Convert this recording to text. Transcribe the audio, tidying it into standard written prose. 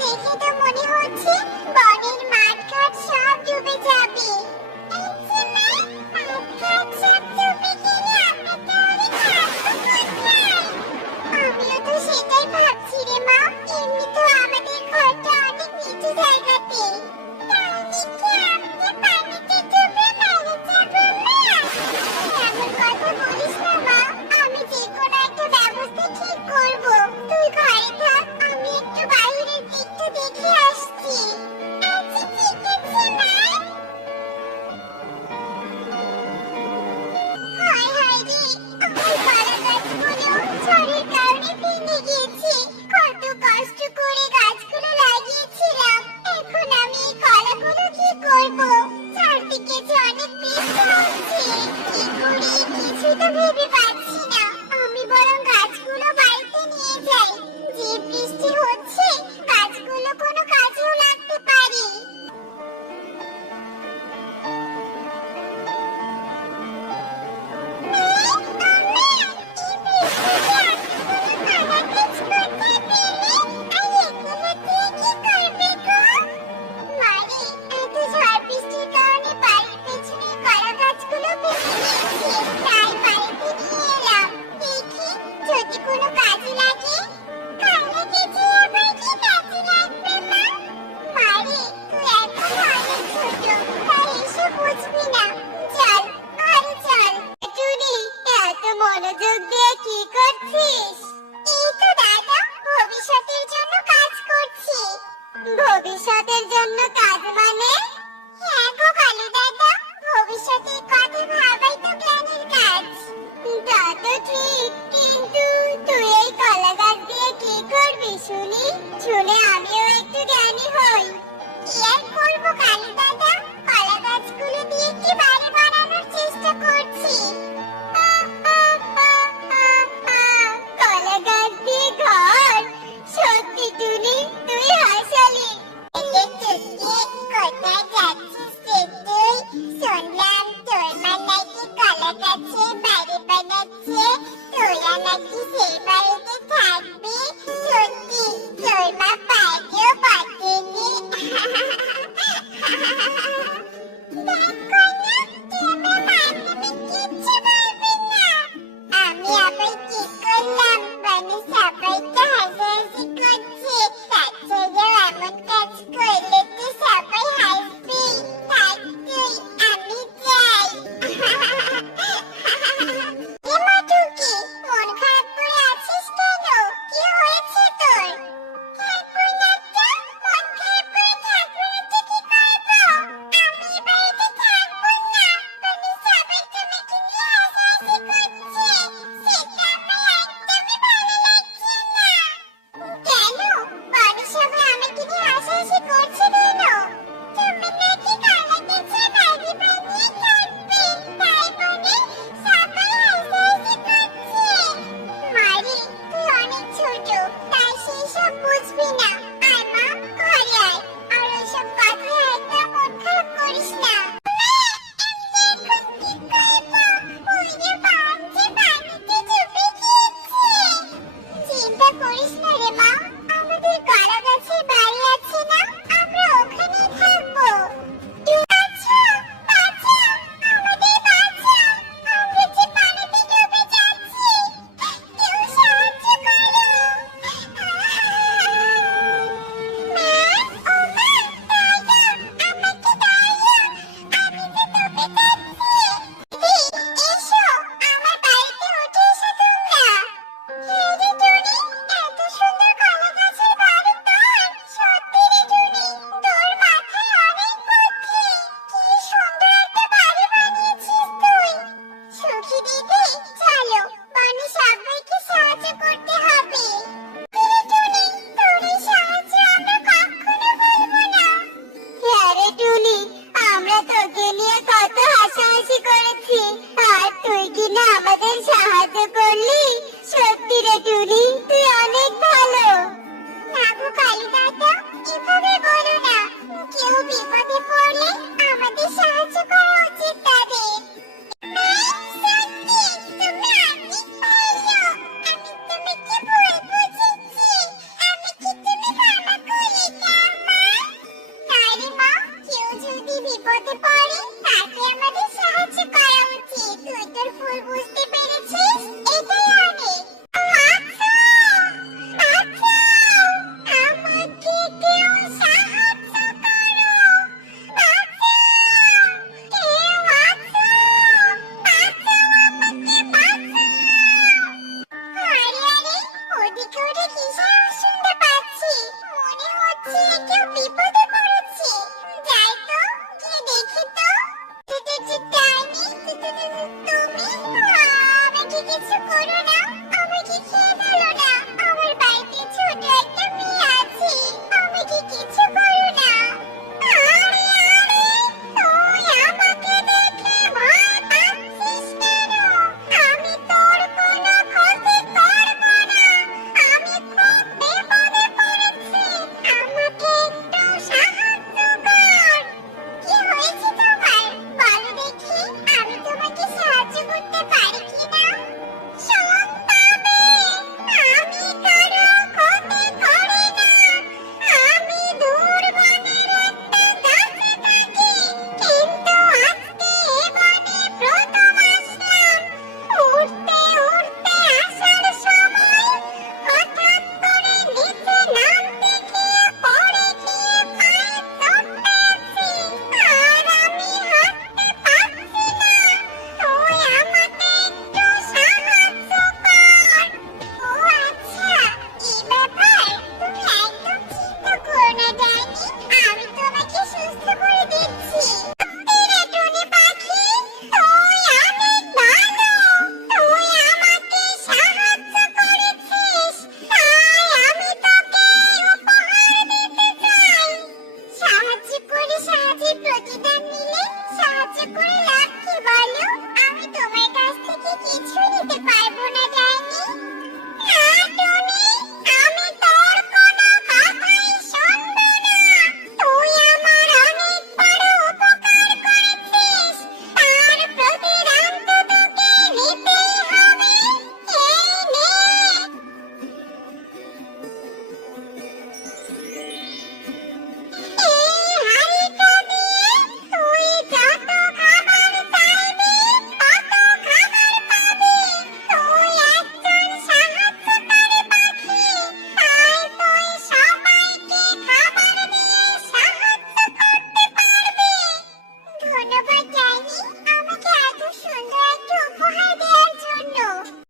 দেখে তো মনে হচ্ছে বনের মাঠ ঘাট সব ডুবে যাবে। এই যে মা, মাঠ ঘাট সব ডুবে গেলে আমরা তাহলে থাকবো কোথায়? আমিও তো সেটাই ভাবছি রে মা। এমনি তো আমাদের ঘরটা অনেক নিচু জায়গাতে। তাহলে কি আমরা পানিতে ডুবে মারা যাবো মা? এমন কথা বলিস না মা। আমি যে কোনো একটা ব্যবস্থা ঠিক করবো। তুই ঘরে থাক, আমি একটু বাইরের দিকটা দেখে আসছি। আচ্ছা ঠিক আছে মা। হায় হায় রে, আমার কলা গাছগুলো ঝড়ের কারণে ভেঙে গিয়েছে। কত কষ্ট করে গাছগুলো লাগিয়েছিলাম। এখন আমি এই কলাগুলো কি করব? চারদিকে যে অনেক বৃষ্টি হচ্ছে। কি করি কিছুই তো ভেবে পাচ্ছি না। আমি বরং গাছগুলো বাড়িতে নিয়ে যাই। যে বৃষ্টি হচ্ছে গাছগুলো কোনো কাজেও লাগতে পারে। মনোযোগ দিয়ে কি করছিস? এই তো দাদা, ভবিষ্যতের জন্য কাজ করছি। ভবিষ্যতের জন্য কাজ মানে? হ্যাঁ গো কালু দাদা, ভবিষ্যতের কথা ভাবাই তো জ্ঞানের কাজ। তা তো ঠিক, কিন্তু তুই এই কলা গাছ দিয়ে কি করবি শুনি? শুনে আমিও একটু জ্ঞানী হই। কি আর করবো কালু দাদা, কলা গাছগুলো দিয়ে কি বাড়ি বানানোর চেষ্টা করছি। কলা গাছ দিয়ে ঘর? সত্যি টুনি, তুই হাসালি। কোথায় যাচ্ছিস রে তুই? শুনলাম তোর মা নাকি কলা গাছে বাড়ি বানাচ্ছে। তোরা নাকি সেই বাড়িতে থাকবি? সত্যি তোর মা পায়েও বাঁধেনি? আমি আবার কি করলাম? মানে সবাই তো হাসাহাসি করছে, তাছাড়াও এমন কাজ করলে তো সবাই হাসবে। থাক তুই, আমি যাই। এ মাটুকি, মন খারাপ করে আছিস কেন? কি হয়েছে তোর? থাকবো না তো, মন খারাপ করে থাকবো না তো কি করবো? আমি এ বাড়িতে থাকবো না। মানে সবাই তোমাকে নিয়ে হাসাহাসি করছে, সেটা আমার একদমই ভালো লাগছে না। কেন? বাড়ির সবাই আমাকে নিয়ে হাসাহাসি করছে কেন? তুমি নাকি কলা গাছে বাড়ি বানিয়ে থাকবে, তাই বলে সবাই হাসাহাসি করছে। মারি, তুই অনেক ছোট, তাই সেসব বুঝবি না। আয় মা, ঘরে আয়। আর ওইসব কথায় একদম মন খারাপ করিস না। চিন্তা করিস না রে মা, আমাদের কলা গাছের বাড়ি আছে না, আমরা ওখানেই থাকবো। বাঁচাও, বাঁচাও, আমাদের বাঁচাও, আমরা যে পানিতে ডুবে যাচ্ছি, কেউ সাহায্য করো। মা, ও মা, দাঁড়াও, আমাকে দাঁড়াও, আমি যে ডুবে যাচ্ছি। দিদি, এসো, আমার বাড়িতে উঠে এসো তোমরা। হ্যাঁ রে টুনি, এত সুন্দর কলা গাছের বাড়ি তোর? সত্যি রে টুনি, তোর মাথায় অনেক বুদ্ধি। কি সুন্দর একটা বাড়ি বানিয়েছিস তুই। সুখী দিদি, চলো, বনে সবাইকে সাহায্য করতে হবে। রে টুনি, তোর এই সাহায্য আমরা কখনো ভুলবো না। হ্যাঁ রে টুনি, আমরা তোকে নিয়ে কত হাসাহাসি করেছি, আর তুই কিনা আমাদের সাহায্য করলি। সত্যি রে টুনি, তুই অনেক ভালো। না গো কালু দাদা, এভাবে বলো না। কেউ বিপদে